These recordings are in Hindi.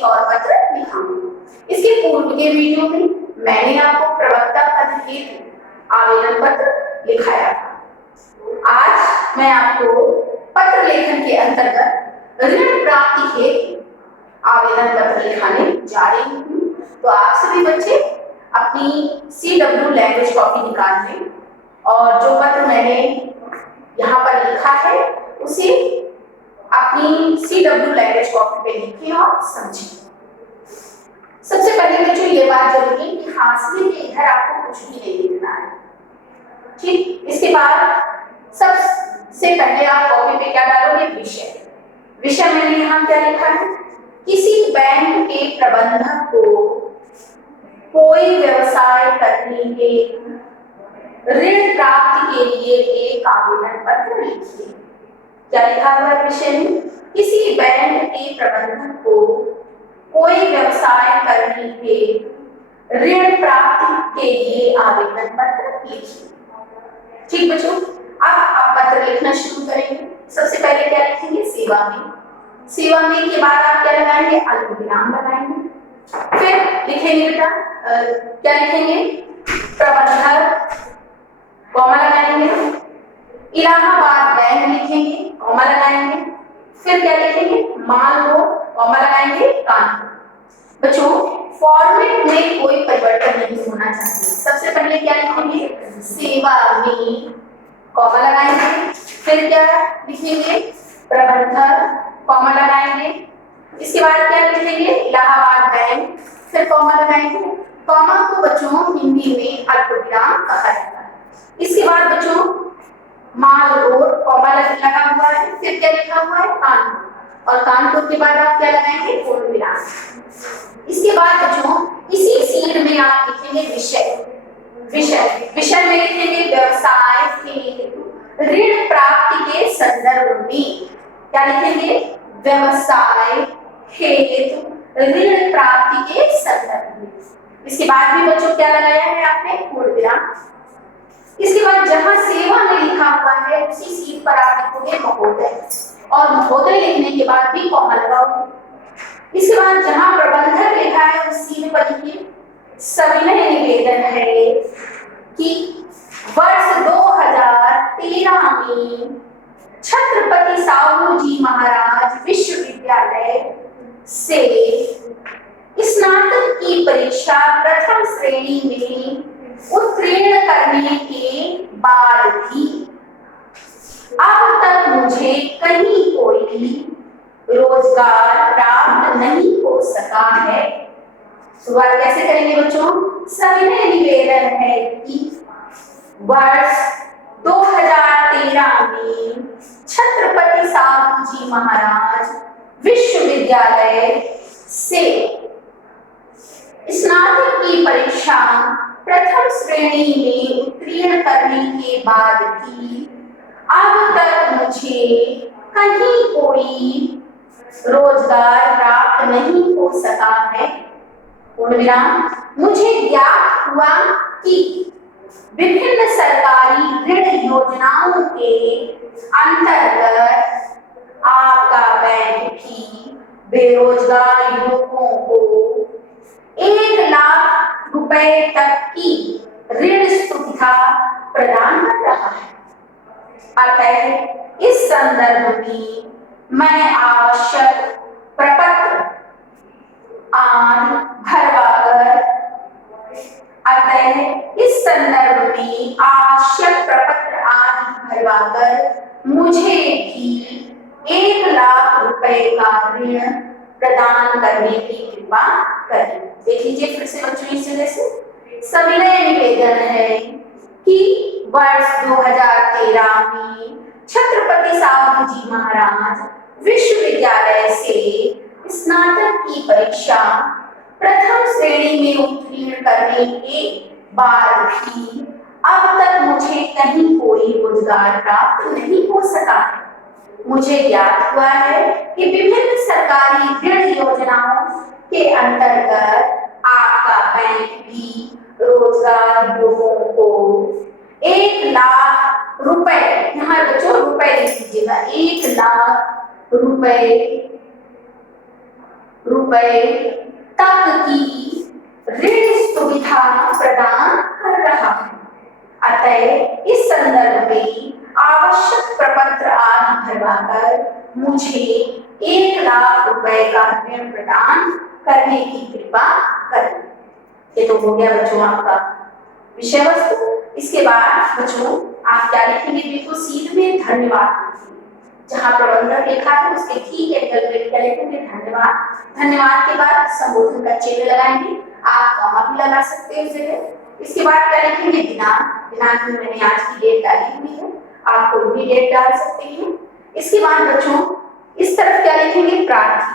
एक और पत्र लिखा। इसके पूर्व के वीडियो में मैंने आपको प्रवक्ता पद हेतु आवेदन पत्र लिखाया था। आज मैं आपको पत्र लेखन के अंतर्गत ऋण प्राप्ति हेतु आवेदन पत्र लिखाने जा रही हूँ। तो आप सभी बच्चे अपनी CW लैंग्वेज कॉपी निकाल लें और जो पत्र मैंने यहाँ पर लिखा है उसे अपनी CW लैंग्वेज कॉपी पे लिखें और समझें। सबसे पहले बच्चों ये बात जरूरी है कि हाशिए में इधर आपको कुछ भी नहीं लिखना है, ठीक। इसके बाद सबसे पहले आप कॉपी पे क्या डालोगे, विषय। विषय मैंने यहाँ क्या लिखा है, किसी बैंक के प्रबंधक को कोई व्यवसाय करने के ऋण प्राप्ति के लिए एक आवेदन पत्र लिखिए। क्या लिखा हुआ है विषय में, किसी बैंक के प्रबंधक को कोई व्यवसाय करने के ऋण प्राप्ति के लिए आवेदन पत्र लिखिए। ठीक बच्चों, अब आप पत्र लिखना शुरू करेंगे। सबसे पहले क्या लिखेंगे, सेवा में। सेवा में के बाद आप क्या लगाएंगे, अल्पविराम लगाएंगे। फिर लिखेंगे बेटा क्या लिखेंगे, प्रबंधक, कॉमा लगाएंगे। इलाहाबाद बैंक लिखेंगे, कॉमा लगाएंगे। फिर क्या लिखेंगे, माल रोड, कॉमा लगाएंगे, कानपुर। बच्चों फॉर्मेट में कोई परिवर्तन नहीं होना चाहिए। सबसे पहले क्या लिखेंगे, सेवा में, कॉमा लगाएंगे। फिर क्या लिखेंगे, प्रबंधक, कॉमा लगाएंगे। इसके बाद क्या लिखेंगे, इलाहाबाद बैंक, फिर कॉमा लगाएंगे। कॉमा को बच्चों हिंदी में अल्पविराम कहा जाता है। इसके बाद बच्चों माल रोड, कॉमा लगा हुआ है। फिर क्या लिखा हुआ है, कानपुर, और कानपुर के बाद आप क्या लगाएंगे, पूर्णविराम। इसके बाद बच्चों इसी सीट में आप लिखेंगे विषय। विषय में लिखेंगे व्यवसाय के ऋण प्राप्ति के संदर्भ में। क्या लिखेंगे, व्यवसाय हेतु ऋण प्राप्ति के संदर्भ में। इसके बाद भी बच्चों क्या लगाया है आपने, पूर्णविराम। इसके बाद जहां सेवा में लिखा हुआ है उसी सीट पर आप लिखोगे महोदय, और महोदय लिखने के बाद भी कॉमा लगाओगे। इसके बाद जहां प्रबंधक लिखा है उस सीट पर लिखिए, सविनय निवेदन है कि वर्ष 2013 में छत्रपति साहू जी महाराज विश्वविद्यालय से स्नातक की परीक्षा प्रथम श्रेणी में उत्तीर्ण करने के बाद भी अब तक मुझे कहीं कोई रोजगार प्राप्त नहीं हो सका है। शुरुआत कैसे करेंगे बच्चों, सविनय निवेदन है कि वर्ष 2013 में छत्रपति साहू जी महाराज विश्वविद्यालय से स्नातक की परीक्षा प्रथम श्रेणी में उत्तीर्ण करने के बाद भी अब तक मुझे कहीं कोई रोजगार प्राप्त नहीं हो सका है। पूर्णविराम। मुझे ज्ञात हुआ कि विभिन्न सरकारी ऋण योजनाओं के अंतर्गत आपका बैंक भी बेरोजगार युवकों को 1 लाख रुपए तक की ऋण सुविधा प्रदान कर रहा है। अतः इस संदर्भ में मैं आवश्यक प्रपत्र आदि भरवाकर मुझे भी 1 लाख रुपए का ऋण प्रदान करने की कृपा करें। देख लीजिए फिर से बच्चों इस जगह से, सविनय निवेदन है कि वर्ष 2013 में छत्रपति साहू जी महाराज विश्वविद्यालय से स्नातक की परीक्षा प्रथम श्रेणी में उत्तीर्ण करने के बाद भी अब तक मुझे कहीं कोई रोजगार प्राप्त नहीं हो सका है। मुझे ज्ञात हुआ है कि विभिन्न सरकारी ऋण योजनाओं के अंतर्गत आपका बैंक भी रोजगार युवकों को 1 लाख रुपए, यहाँ बच्चों रुपए लिख लीजिएगा, 1 लाख रुपए रुपए तक की ऋण सुविधा प्रदान कर रहा है। अतः इस संदर्भ में आवश्यक प्रपत्र आदि भरवाकर मुझे 1,00,000 रुपए का ऋण प्रदान करने की कृपा करें। ये तो हो गया बच्चों आपका विषय वस्तु। इसके बाद बच्चों आप क्या लिखेंगे, बिल्कुल सीध में धन्यवाद। जहां प्रबंधक लिखा है उसके ठीक एंगल में क्या लिखेंगे, धन्यवाद। धन्यवाद के बाद संबोधन का चिन्ह लगाएंगे, आप कॉमा भी लगा सकते हैं उस जगह। इसके बाद क्या लिखेंगे, दिनांक। दिनांक में मैंने आज की डेट डाली हुई है, आप कोई भी डेट डाल सकते हैं। इसके बाद बच्चों इस तरफ क्या लिखेंगे, प्रार्थी।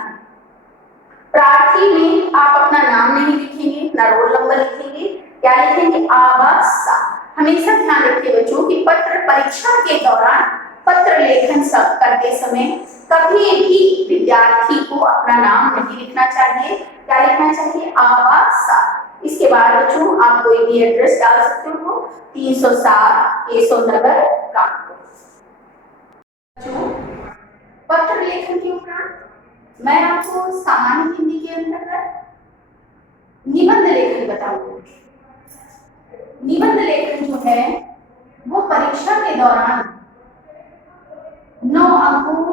प्रार्थी में आप अपना नाम नहीं लिखेंगे, ना रोल नंबर लिखेंगे, क्या लिखेंगे, आवासा। हमेशा ध्यान रखिए बच्चों कि पत्र परीक्षा के दौरान पत्र लेखन सब करते समय कभी भी विद्यार्थी को अपना नाम नहीं लिखना चाहिए, क्या लिखना चाहिए, आवासा। इसके बाद बच्चों आप कोई भी एड्रेस डाल सकते हो, 307 केशव नगर कानपुर। पत्र लेखन के उपरांत मैं आपको सामान्य हिंदी के अंतर्गत निबंध लेखन बताऊंगी। निबंध लेखन जो है वो परीक्षा के दौरान 9 अंकों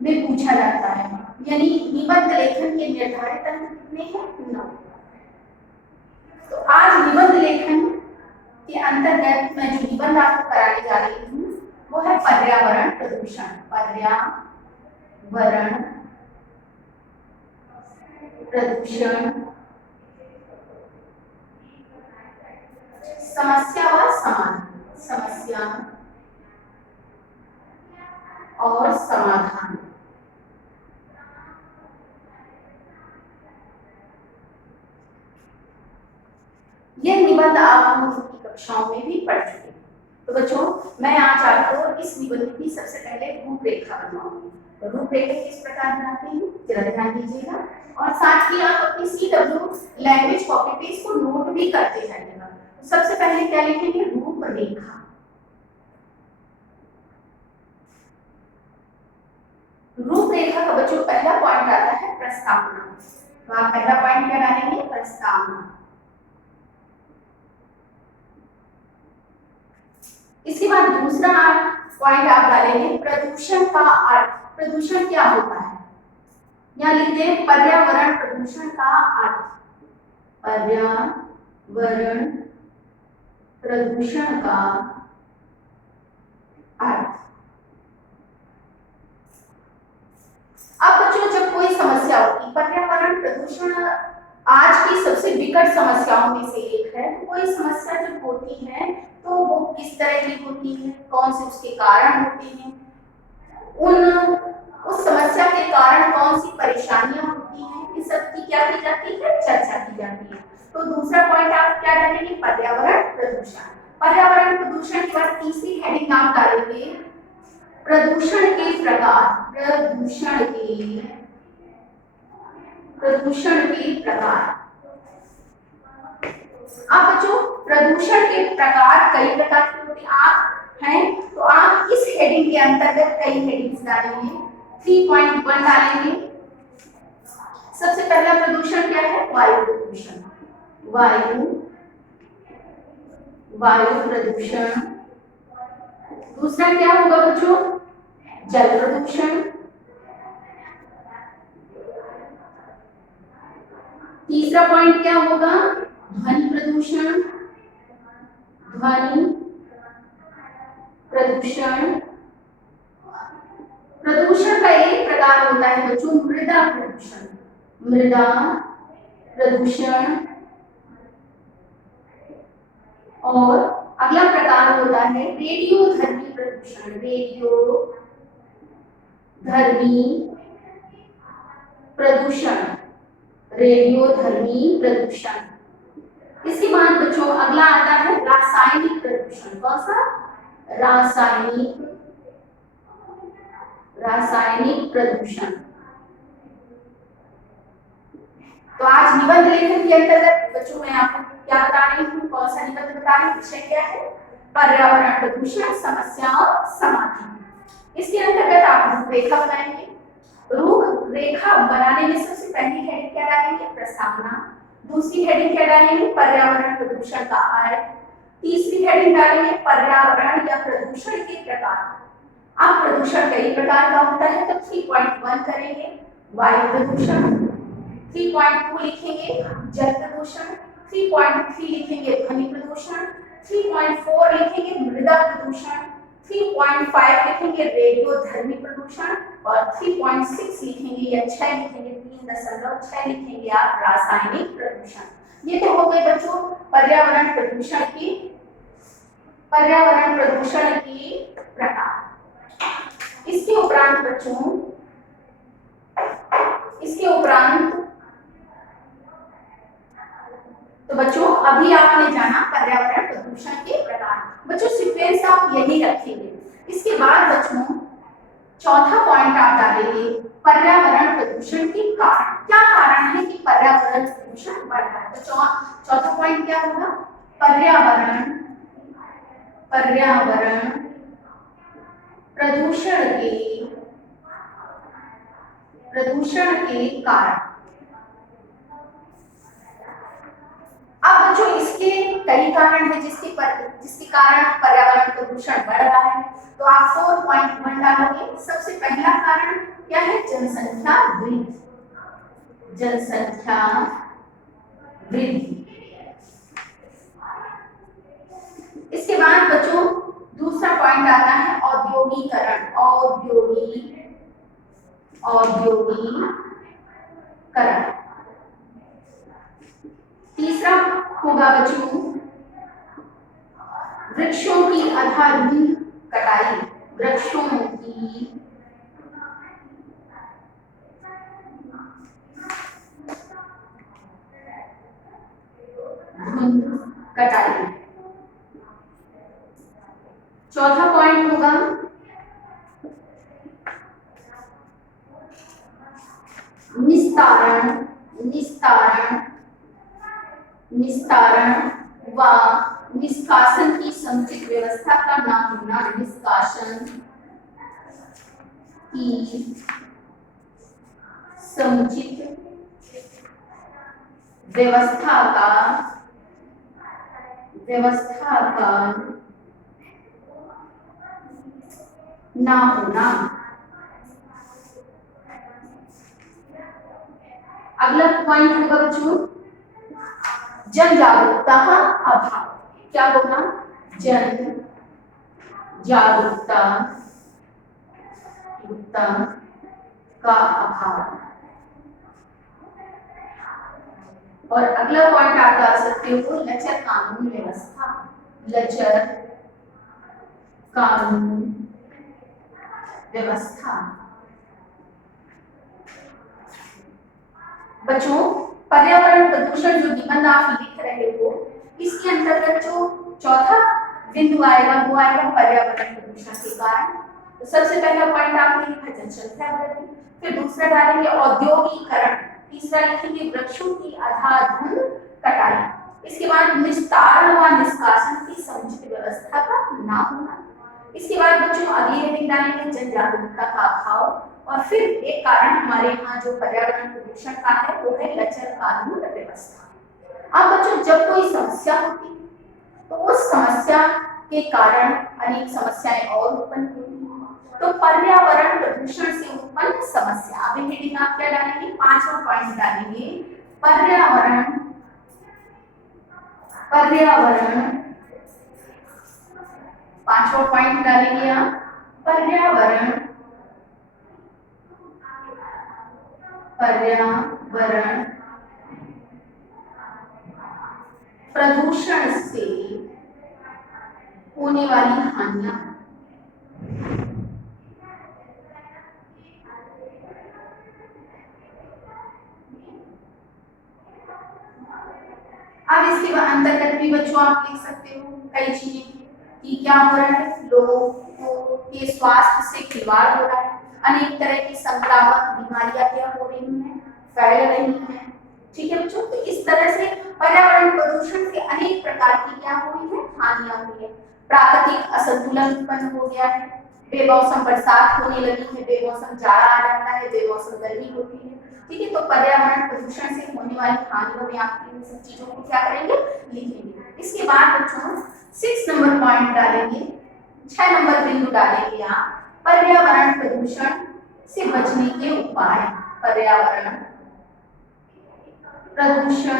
में पूछा जाता है, यानी निबंध लेखन के निर्धारित अंक कितने हैं, 9। तो आज निबंध लेखन के अंतर्गत मैं जो निबंध आपको कराने जा रही हूँ वो है पर्यावरण प्रदूषण। पर्यावरण प्रदूषण समस्या व समाधान। समस्या और समाधान। यह निबंध आप लोगों की कक्षाओं में भी पढ़ चुके हैं। तो बच्चों मैं आज आपको इस निबंध की सबसे पहले रूपरेखा बनवाऊंगी। तो रूपरेखा किस प्रकार बनाते हैं जरा ध्यान दीजिएगा, और साथ ही आप अपनी CW लैंग्वेज कॉपी पेज को नोट भी करते जाइएगा। तो सबसे पहले क्या लिखेंगे, रूपरेखा। रूपरेखा का बच्चों पहला पॉइंट आता है प्रस्तावना। तो आप पहला पॉइंट क्या डालेंगे, प्रस्तावना। इसके बाद दूसरा पॉइंट आप डालेंगे प्रदूषण का अर्थ। प्रदूषण क्या होता है, यहाँ लिख दें पर्यावरण प्रदूषण का अर्थ। पर्यावरण प्रदूषण का अर्थ। अब बच्चों जब कोई समस्या होती, पर्यावरण प्रदूषण आज की सबसे विकट समस्याओं में से एक है। कोई समस्या जब होती है तो वो किस तरह की होती है, कौन से उसके कारण होते हैं, उस समस्या के कारण कौन सी परेशानियां होती हैं, इन सब की क्या की जाती है, चर्चा की जाती है। तो दूसरा पॉइंट आप क्या डालेंगे, पर्यावरण प्रदूषण। पर्यावरण प्रदूषण के बाद तीसरी हेडिंग आप डालेंगे प्रदूषण के प्रकार। प्रदूषण के प्रकार। अब बच्चों प्रदूषण के प्रकार कई प्रकार के होते हैं, तो आप इस हेडिंग के अंतर्गत कई हेडिंग्स डालेंगे। 3.1 डालेंगे। सबसे पहला प्रदूषण क्या है, वायु प्रदूषण। वायु प्रदूषण। दूसरा क्या होगा बच्चों, जल प्रदूषण। तीसरा पॉइंट क्या होगा, ध्वनि प्रदूषण। ध्वनि प्रदूषण। प्रदूषण का एक प्रकार होता है बच्चों मृदा प्रदूषण। मृदा प्रदूषण। और अगला प्रकार होता है रेडियोधर्मी प्रदूषण। रेडियोधर्मी प्रदूषण। रेडियोधर्मी प्रदूषण। इसके बाद बच्चों अगला आता है रासायनिक प्रदूषण। कौन सा, रासायनिक प्रदूषण। तो आज निबंध लेखन के अंतर्गत बच्चों मैं आपको क्या बता रही हूँ, कौन सा निबंध बता रही हूँ, विषय क्या है, पर्यावरण प्रदूषण समस्या और समाधान। इसके अंतर्गत आप रूपरेखा बनाएंगे। रूपरेखा बनाने में सबसे पहली हेडिंग क्या डालेंगे? प्रस्तावना। दूसरी हेडिंग क्या डालेंगे? पर्यावरण प्रदूषण का अर्थ। तीसरी हेडिंग डालेंगे पर्यावरण या प्रदूषण के प्रकार। अब प्रदूषण कई प्रकार का होता है, तो 3.1 करेंगे वायु प्रदूषण, 3.2 लिखेंगे जल प्रदूषण, 3.3 लिखेंगे ध्वनि प्रदूषण, 3.4 लिखेंगे मृदा प्रदूषण, 3.5 लिखेंगे रेडियोधर्मी प्रदूषण और 3.6 लिखेंगे या 6 लिखेंगे 3.6 लिखेंगे आप रासायनिक प्रदूषण। ये तो हो गए बच्चों पर्यावरण प्रदूषण की प्रकार। इसके उपरांत बच्चों तो बच्चों अभी आपने जाना पर्यावरण प्रदूषण के प्रकार। बच्चों सीक्वेंस आप यही रखेंगे। इसके बाद बच्चों चौथा पॉइंट आप डालेंगे पर्यावरण प्रदूषण के कारण। क्या कारण है कि पर्यावरण प्रदूषण बढ़ रहा है? तो चौथा पॉइंट क्या होगा? पर्यावरण प्रदूषण के कारण। अब बच्चों इसके कई कारण है जिसके कारण पर्यावरण प्रदूषण बढ़ रहा है। तो आप 4.1 डालोगे। सबसे पहला कारण क्या है? जनसंख्या वृद्धि। इसके बाद बच्चों दूसरा पॉइंट आता है औद्योगिकरण। तीसरा होगा बच्चों वृक्षों की अंधाधुंध कटाई। चौथा पॉइंट होगा निस्तारण व निष्कासन की समुचित व्यवस्था का न होना। निष्कासन की समुचित व्यवस्था का ना होना। अगला पॉइंट होगा बच्चों जन जागरूकता का अभाव। क्या होगा? जन जागरूकता का अभाव। और अगला पॉइंट आप डाल सकते हो लचर कानून व्यवस्था। बच्चों पर्यावरण प्रदूषण जो निबंध आप लिख रहे हो इसके अंतर्गत जो चौथा बिंदु आएगा वो आएगा पर्यावरण प्रदूषण के कारण। तो सबसे पहला पॉइंट आपने लिखा जनसंख्या वृद्धि, फिर दूसरा डालेंगे औद्योगिकरण, तीसरा लिखेंगे वृक्षों की अंधाधुंध कटाई, इसके बाद निस्तारण व निष्कासन की समुचित व्यवस्था का ना होना। इसके बाद बच्चों अगली हेडिंग डालेंगे जन जागरूकता का अभाव और फिर एक कारण हमारे यहाँ जो पर्यावरण प्रदूषण का है वो है लचर कानून व्यवस्था। अब बच्चों जब कोई समस्या होती तो उस समस्या के कारण अनेक समस्याएं और उत्पन्न होती हैं। तो पर्यावरण प्रदूषण से उत्पन्न समस्या। अभी हेडिंग आप क्या डालेंगे? पांचवा पॉइंट डालेंगे पर्यावरण पांचवा पॉइंट डालेंगे आप पर्यावरण प्रदूषण से होने वाली हानियां। अब इसके अंतर्गत भी बच्चों आप लिख सकते हो कई चीजें कि क्या हो रहा है, लोगों के स्वास्थ्य से खिलवाड़ हो रहा है, अनेक तरह की संक्रामक बीमारियां क्या हो रही हैं, फैल रही हैं। ठीक है बच्चों, तो इस तरह से पर्यावरण प्रदूषण से अनेक प्रकार की क्या हुई है, हानियां हुई है। प्राकृतिक असंतुलन उत्पन्न हो गया है, बेमौसम बरसात होने लगी है, बेमौसम जाड़ा आ जाता है, बेमौसम गर्मी होती है। ठीक है, तो पर्यावरण प्रदूषण से होने वाली हानियों में आप इन सब चीजों को क्या करेंगे, लिखेंगे। इसके बाद बच्चों 6 नंबर पॉइंट डालेंगे, 6 नंबर बिंदु डालेंगे आप, पर्यावरण प्रदूषण से बचने के उपाय। पर्यावरण प्रदूषण,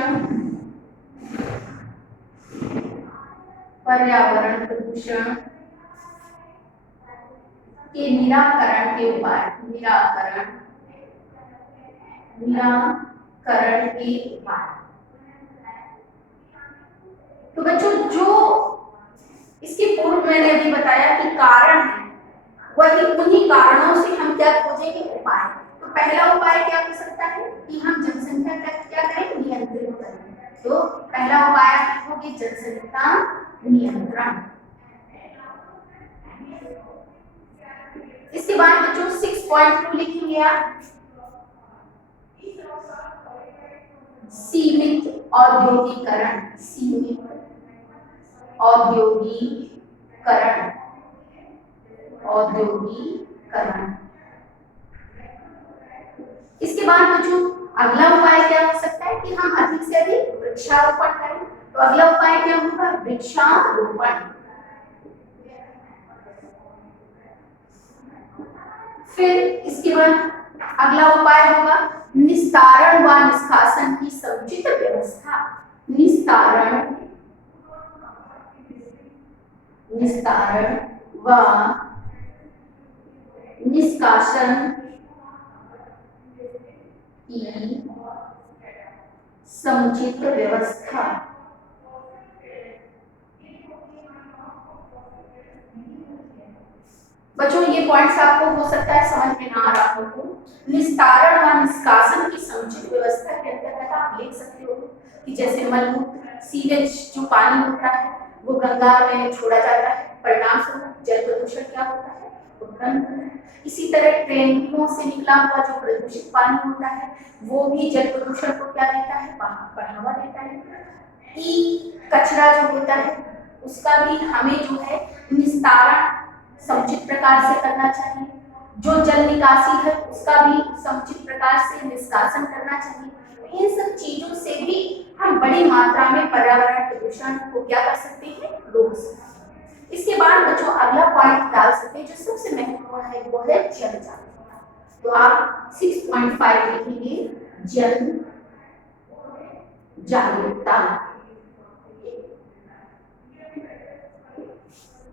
पर्यावरण प्रदूषण के निराकरण के उपाय। निराकरण के उपाय। तो बच्चों जो इसके पूर्व मैंने अभी बताया कि कारण है, वही उन्हीं कारणों से हम क्या खोजेंगे, उपाय। तो पहला उपाय क्या हो सकता है कि हम जनसंख्या क्या करें, नियंत्रित करें। तो पहला उपाय आप लिखोगे जनसंख्या नियंत्रण। इसके बाद बच्चों 6.2 लिखेंगे आप, सीमित औद्योगिकरण। सीमित औद्योगिकरण, औद्योगिकरण। इसके बाद बच्चों अगला उपाय क्या हो सकता है कि हम अधिक से अधिक वृक्षारोपण करें। तो अगला उपाय क्या होगा, वृक्षारोपण। फिर इसके बाद अगला उपाय होगा निस्तारण व निष्कासन की समुचित व्यवस्था। निस्तारण व निष्कासन की समुचित व्यवस्था। बच्चों ये पॉइंट्स आपको हो सकता है समझ में ना आ रहा हो। निस्तारण व निष्कासन की समुचित व्यवस्था के अंतर्गत आप लिख सकते हो कि जैसे मलमूत्र, सीवेज जो पानी होता है वो गंगा में छोड़ा जाता है, परिणाम स्वरूप जल प्रदूषण क्या होता है, उत्पन्न होता है। इसी तरह ट्रेनों से निकला हुआ जो प्रदूषित पानी होता है वो भी जल प्रदूषण को क्या देता है, बढ़ावा देता है। कचरा जो होता है उसका भी हमें जो है निस्तारण समुचित प्रकार से करना चाहिए। जो जल निकासी है उसका भी समुचित प्रकार से निष्कासन करना चाहिए। इन सब चीजों से भी हम बड़ी मात्रा में पर्यावरण प्रदूषण को क्या कर सकते हैं, रोक सकते हैं। इसके बाद बच्चों अगला पॉइंट डाल सकते हैं जो सबसे महत्वपूर्ण है, वो है जन जागरूकता। तो आप 6.5 लिखेंगे जन जागरूकता।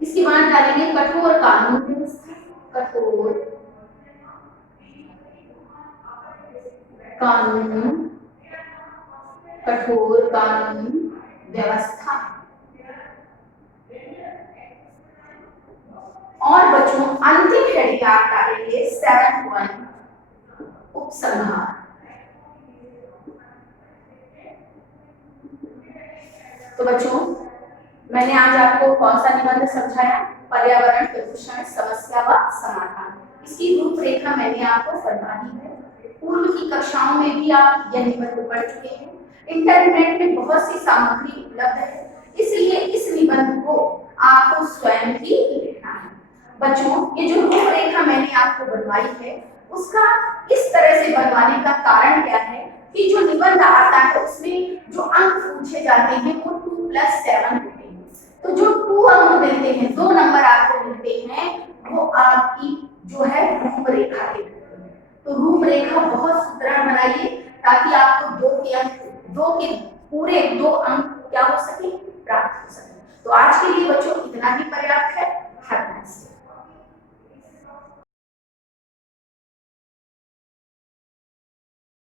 इसके बाद डालेंगे कठोर कानून व्यवस्था। कठोर कानून, कठोर कानून व्यवस्था। और बच्चों अंतिम हेडिंग आप डालेंगे 7.1 उपसंहार। तो बच्चों मैंने आज आपको कौन सा निबंध समझाया, पर्यावरण प्रदूषण समस्या व समाधान। इसकी रूपरेखा मैंने आपको बता दी है। पूर्व की कक्षाओं में भी आप यह निबंध पढ़ चुके हैं। इंटरनेट में बहुत सी सामग्री उपलब्ध है, इसलिए इस निबंध को आपको स्वयं ही लिखना है। बच्चों ये जो रूपरेखा मैंने आपको बनवाई है उसका इस तरह से बनवाने का कारण क्या है कि जो निबंध आता है उसमें जो अंक पूछे जाते हैं वो 2+7 होते हैं। तो जो 2 अंक मिलते हैं, 2 नंबर आपको मिलते हैं, वो आपकी जो है रूपरेखा के। तो रूपरेखा बहुत सुदृढ़ बनाइए ताकि आपको 2 के पूरे 2 अंक क्या हो सके, प्राप्त हो सके। तो आज के लिए बच्चों इतना ही पर्याप्त है।